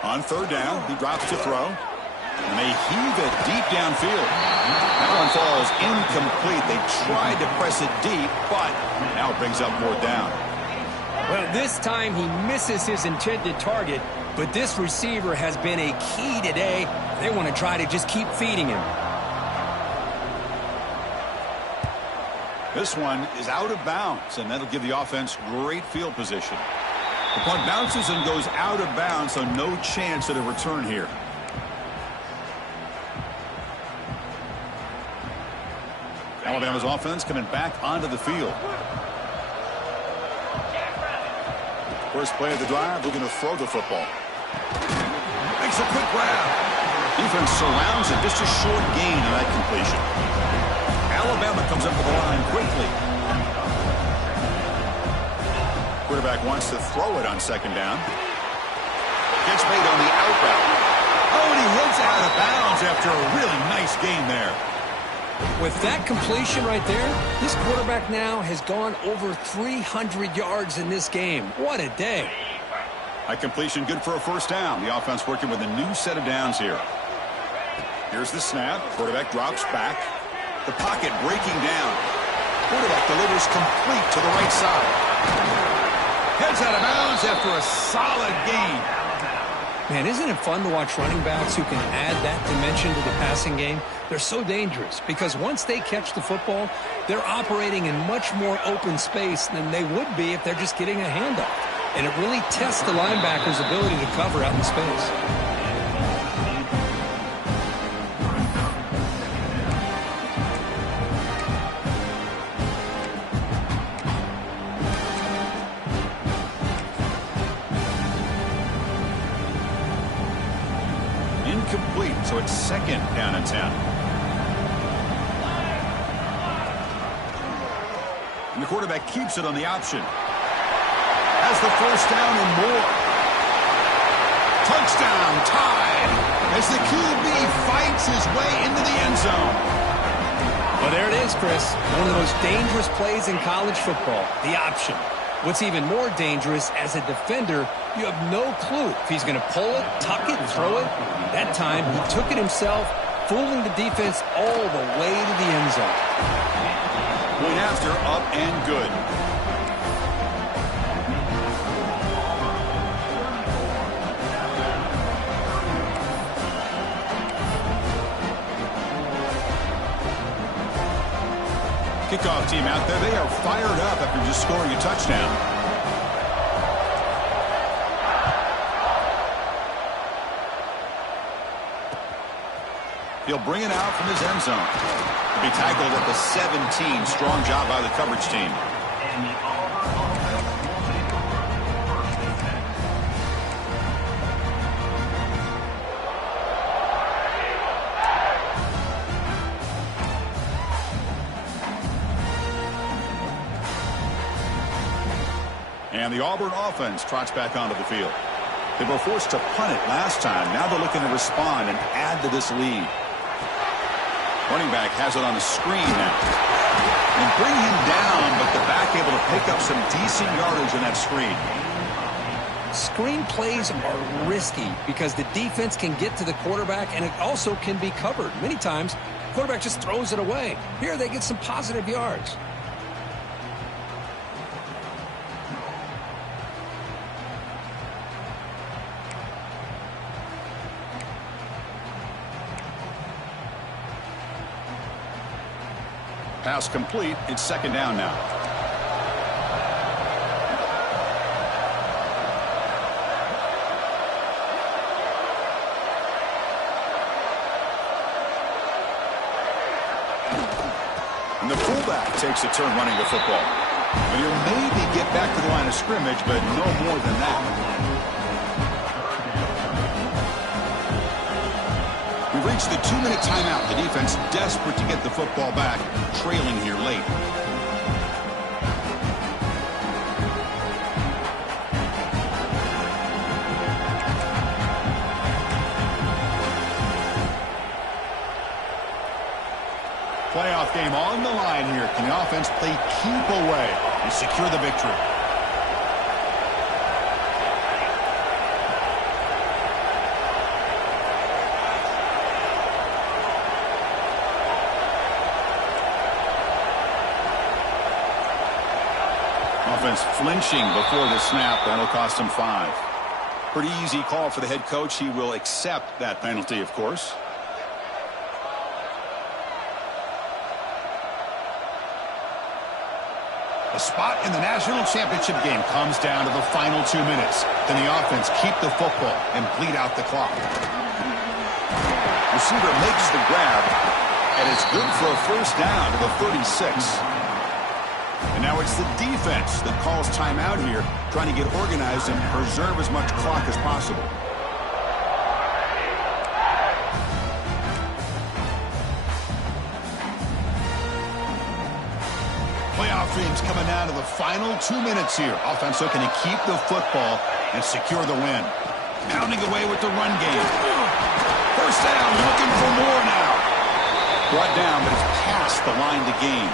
On third down, he drops to throw. And they heave it deep downfield. That one falls incomplete. They tried to press it deep, but now it brings up more down. Well, this time he misses his intended target, but this receiver has been a key today. They want to try to just keep feeding him. This one is out of bounds, and that'll give the offense great field position. The punt bounces and goes out of bounds, so no chance at a return here. Alabama's offense coming back onto the field. First play of the drive, we're going to throw the football. Makes a quick grab. Defense surrounds it, just a short gain on that completion. Alabama comes up to the line quickly. Quarterback wants to throw it on second down. Gets made on the out route. Oh, and he heads out of bounds after a really nice gain there. With that completion right there, this quarterback now has gone over 300 yards in this game. What a day. That completion good for a first down. The offense working with a new set of downs here. Here's the snap. Quarterback drops back. The pocket breaking down. Quarterback delivers complete to the right side. Heads out of bounds after a solid gain. Man, isn't it fun to watch running backs who can add that dimension to the passing game? They're so dangerous because once they catch the football, they're operating in much more open space than they would be if they're just getting a handoff. And it really tests the linebacker's ability to cover out in space. Incomplete, so it's second down and 10. And the quarterback keeps it on the option. Has the first down and more. Touchdown, tied, as the QB fights his way into the end zone. Well, there it is, Chris. One of the most dangerous plays in college football, the option. What's even more dangerous, as a defender, you have no clue if he's going to pull it, tuck it, throw it. That time, he took it himself, fooling the defense all the way to the end zone. Point after, up and good. Kickoff team out there, they are fired up after just scoring a touchdown. He'll bring it out from his end zone. He'll be tackled at the 17. Strong job by the coverage team. And the Auburn offense trots back onto the field. They were forced to punt it last time. Now they're looking to respond and add to this lead. Running back has it on the screen now. And bring him down, but the back able to pick up some decent yardage in that screen. Screen plays are risky because the defense can get to the quarterback and it also can be covered. Many times, the quarterback just throws it away. Here they get some positive yards. Pass complete. It's second down now. And the fullback takes a turn running the football. Well, you maybe get back to the line of scrimmage, but no more than that. We've reached the 2-minute timeout. The defense desperate to get the football back, trailing here late. Playoff game on the line here. Can the offense play keep away and secure the victory? Offense flinching before the snap. That'll cost him 5. Pretty easy call for the head coach. He will accept that penalty, of course. The spot in the national championship game comes down to the final 2 minutes. Can the offense keep the football and bleed out the clock? Receiver makes the grab, and it's good for a first down to the 36. And now it's the defense that calls timeout here, trying to get organized and preserve as much clock as possible. Playoff dreams coming down to the final 2 minutes here. Offense looking to keep the football and secure the win. Pounding away with the run game. First down, looking for more now. Brought down, but it's past the line to gain.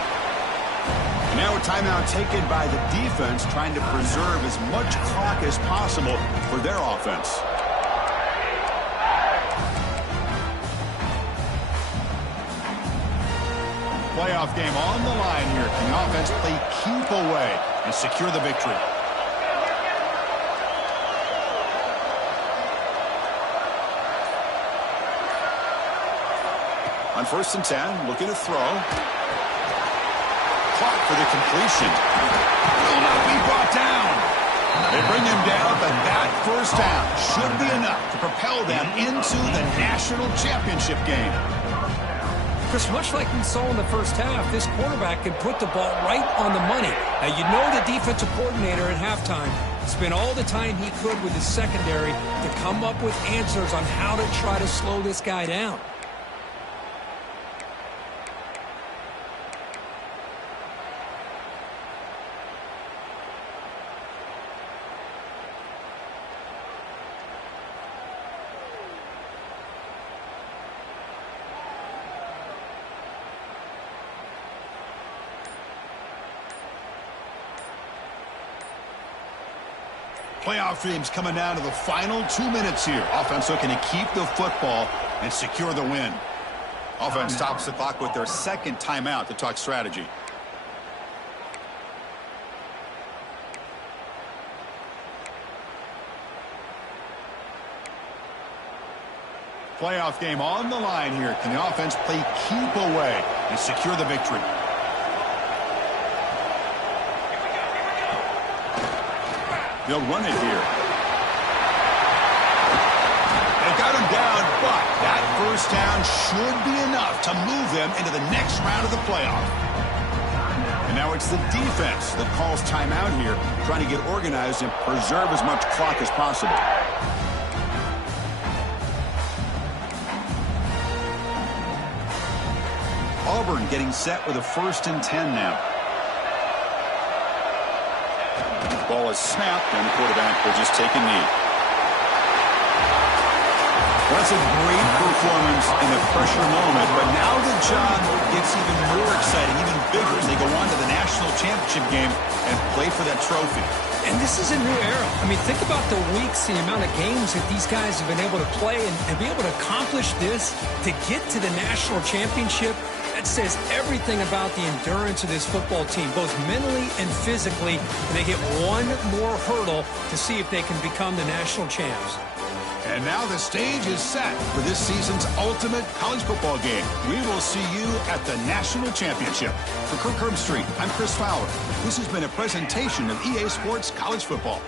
And now a timeout taken by the defense, trying to preserve as much clock as possible for their offense. Playoff game on the line here. Can the offense play keep away and secure the victory? On 1st and 10, looking to throw. Caught for the completion. Will not be brought down. They bring him down, but that first down should be enough to propel them into the national championship game. Chris, much like we saw in the first half, this quarterback can put the ball right on the money. Now, you know the defensive coordinator at halftime spent all the time he could with his secondary to come up with answers on how to try to slow this guy down. Playoff dreams coming down to the final 2 minutes here. Offense looking to keep the football and secure the win. Offense stops the clock with their second timeout to talk strategy. Playoff game on the line here. Can the offense play keep away and secure the victory? They'll run it here. They got him down, but that first down should be enough to move them into the next round of the playoff. And now it's the defense that calls timeout here, trying to get organized and preserve as much clock as possible. Auburn getting set with a 1st and 10 now. Ball is snapped, and the quarterback will just take a knee. That's a great performance in a pressure moment, but now the job gets even more exciting, even bigger as they go on to the national championship game and play for that trophy. And this is a new era. I mean, think about the weeks, the amount of games that these guys have been able to play and be able to accomplish this to get to the national championship. That says everything about the endurance of this football team, both mentally and physically. And they get one more hurdle to see if they can become the national champs. And now the stage is set for this season's ultimate college football game. We will see you at the national championship. For Kirk Herbstreit, I'm Chris Fowler. This has been a presentation of EA Sports College Football.